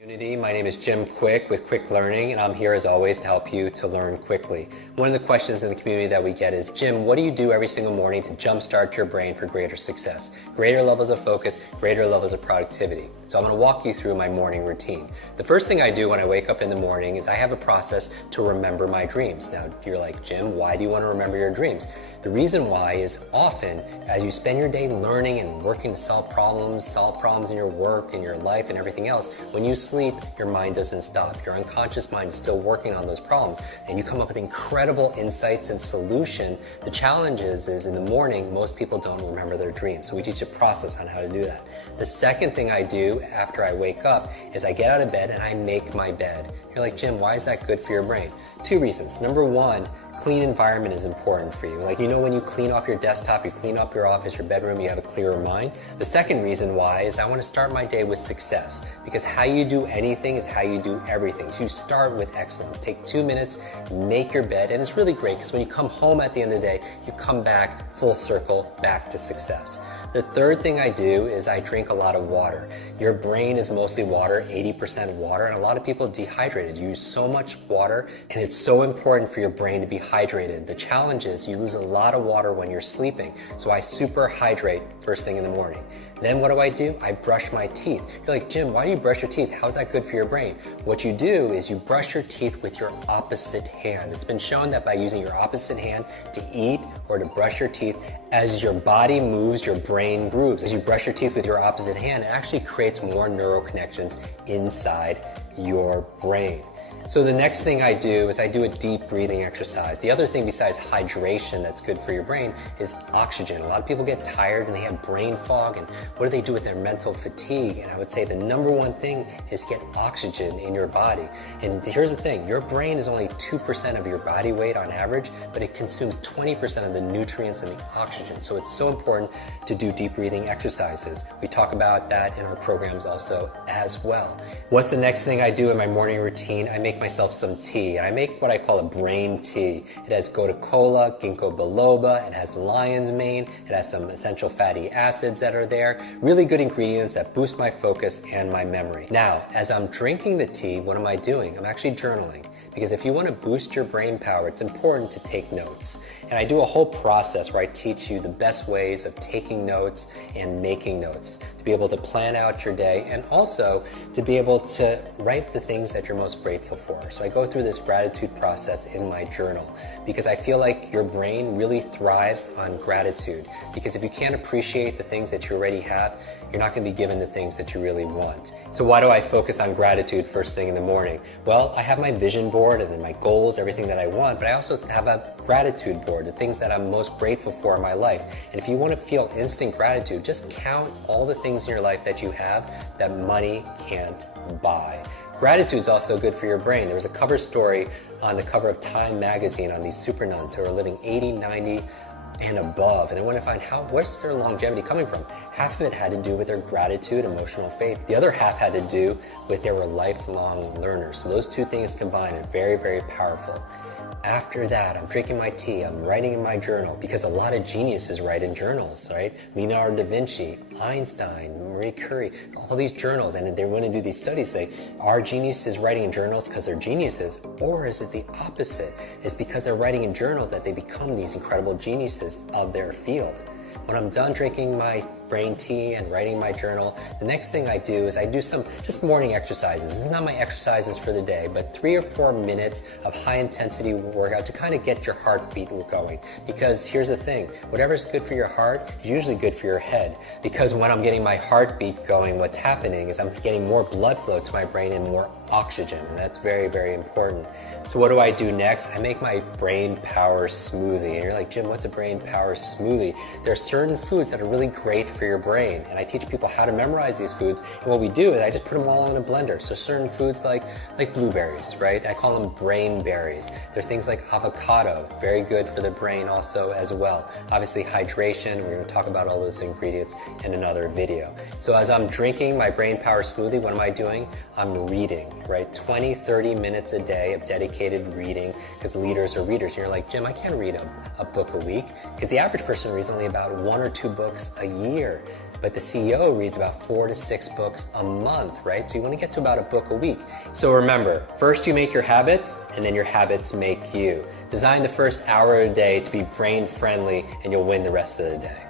Community. My name is Jim Quick with Quick Learning, and I'm here as always to help you to learn quickly. One of the questions in the community that we get is, Jim, what do you do every single morning to jumpstart your brain for greater success, greater levels of focus, greater levels of productivity? So I'm going to walk you through my morning routine. The first thing I do when I wake up in the morning is I have a process to remember my dreams. Now you're like, Jim, why do you want to remember your dreams? The reason why is often as you spend your day learning and working to solve problems in your work, in your life, and everything else, when you sleep, your mind doesn't stop. Your unconscious mind is still working on those problems, and you come up with incredible insights and solution. The challenge is in the morning, most people don't remember their dreams, so we teach a process on how to do that. The second thing I do after I wake up is I get out of bed and I make my bed. You're like, Jim, why is that good for your brain? Two reasons. Number one, clean environment is important for you. Like, you know, when you clean off your desktop, you clean up your office, your bedroom, you have a clearer mind. The second reason why is I want to start my day with success, because how you do anything is how you do everything. So you start with excellence. Take 2 minutes, make your bed, and it's really great because when you come home at the end of the day, you come back full circle, back to success. The third thing I do is I drink a lot of water. Your brain is mostly water, 80% water, and a lot of people dehydrated. You use so much water, and it's so important for your brain to be hydrated. The challenge is you lose a lot of water when you're sleeping, so I super hydrate first thing in the morning. Then what do? I brush my teeth. You're like, Jim, why do you brush your teeth? How's that good for your brain? What you do is you brush your teeth with your opposite hand. It's been shown that by using your opposite hand to eat or to brush your teeth, as your body moves, your brain grooves. As you brush your teeth with your opposite hand, it actually creates more neural connections inside your brain. So the next thing I do is I do a deep breathing exercise. The other thing besides hydration that's good for your brain is oxygen. A lot of people get tired and they have brain fog, and what do they do with their mental fatigue? And I would say the number one thing is get oxygen in your body. And here's the thing, your brain is only 2% of your body weight on average, but it consumes 20% of the nutrients and the oxygen. So it's so important to do deep breathing exercises. We talk about that in our programs also as well. What's the next thing I do in my morning routine? I make myself some tea, and I make what I call a brain tea. It has gotu kola, ginkgo biloba, it has lion's mane, it has some essential fatty acids that are there, really good ingredients that boost my focus and my memory. Now, as I'm drinking the tea, what am I doing? I'm actually journaling, because if you want to boost your brain power, it's important to take notes. And I do a whole process where I teach you the best ways of taking notes and making notes to be able to plan out your day, and also to be able to write the things that you're most grateful for. So I go through this gratitude process in my journal because I feel like your brain really thrives on gratitude. Because if you can't appreciate the things that you already have, you're not going to be given the things that you really want. So why do I focus on gratitude first thing in the morning? Well, I have my vision board and then my goals, everything that I want, but I also have a gratitude board, the things that I'm most grateful for in my life. And if you want to feel instant gratitude, just count all the things in your life that you have that money can't buy. Gratitude is also good for your brain. There was a cover story on the cover of Time magazine on these super nuns who are living 80, 90, and above, and I want to find where's their longevity coming from. Half of it had to do with their gratitude, emotional faith. The other half had to do with they were lifelong learners. So those two things combined are very, very powerful. After that, I'm drinking my tea, I'm writing in my journal, because a lot of geniuses write in journals, right? Leonardo da Vinci, Einstein, Marie Curie, all these journals, and they want to do these studies, say, are geniuses writing in journals because they're geniuses, or is it the opposite? It's because they're writing in journals that they become these incredible geniuses of their field. When I'm done drinking my brain tea and writing my journal, the next thing I do is I do some just morning exercises. This is not my exercises for the day, but 3 or 4 minutes of high intensity workout to kind of get your heartbeat going. Because here's the thing, whatever's good for your heart is usually good for your head. Because when I'm getting my heartbeat going, what's happening is I'm getting more blood flow to my brain and more oxygen, and that's very, very important. So what do I do next? I make my brain power smoothie. And you're like, Jim, what's a brain power smoothie? There are certain foods that are really great for your brain, and I teach people how to memorize these foods. And what we do is I just put them all in a blender. So certain foods like blueberries, right? I call them brain berries. There are things like avocado, very good for the brain also as well. Obviously hydration, we're going to talk about all those ingredients in another video. So as I'm drinking my brain power smoothie, what am I doing? I'm reading, right? 20, 30 minutes a day of dedicated reading, because leaders are readers. And you're like, Jim, I can't read a book a week, because the average person reads only about 1 or 2 books a year. but the CEO reads about 4 to 6 books a month, right? So you want to get to about a book a week. So remember, first you make your habits, and then your habits make you. Design the first hour a day to be brain friendly, and you'll win the rest of the day.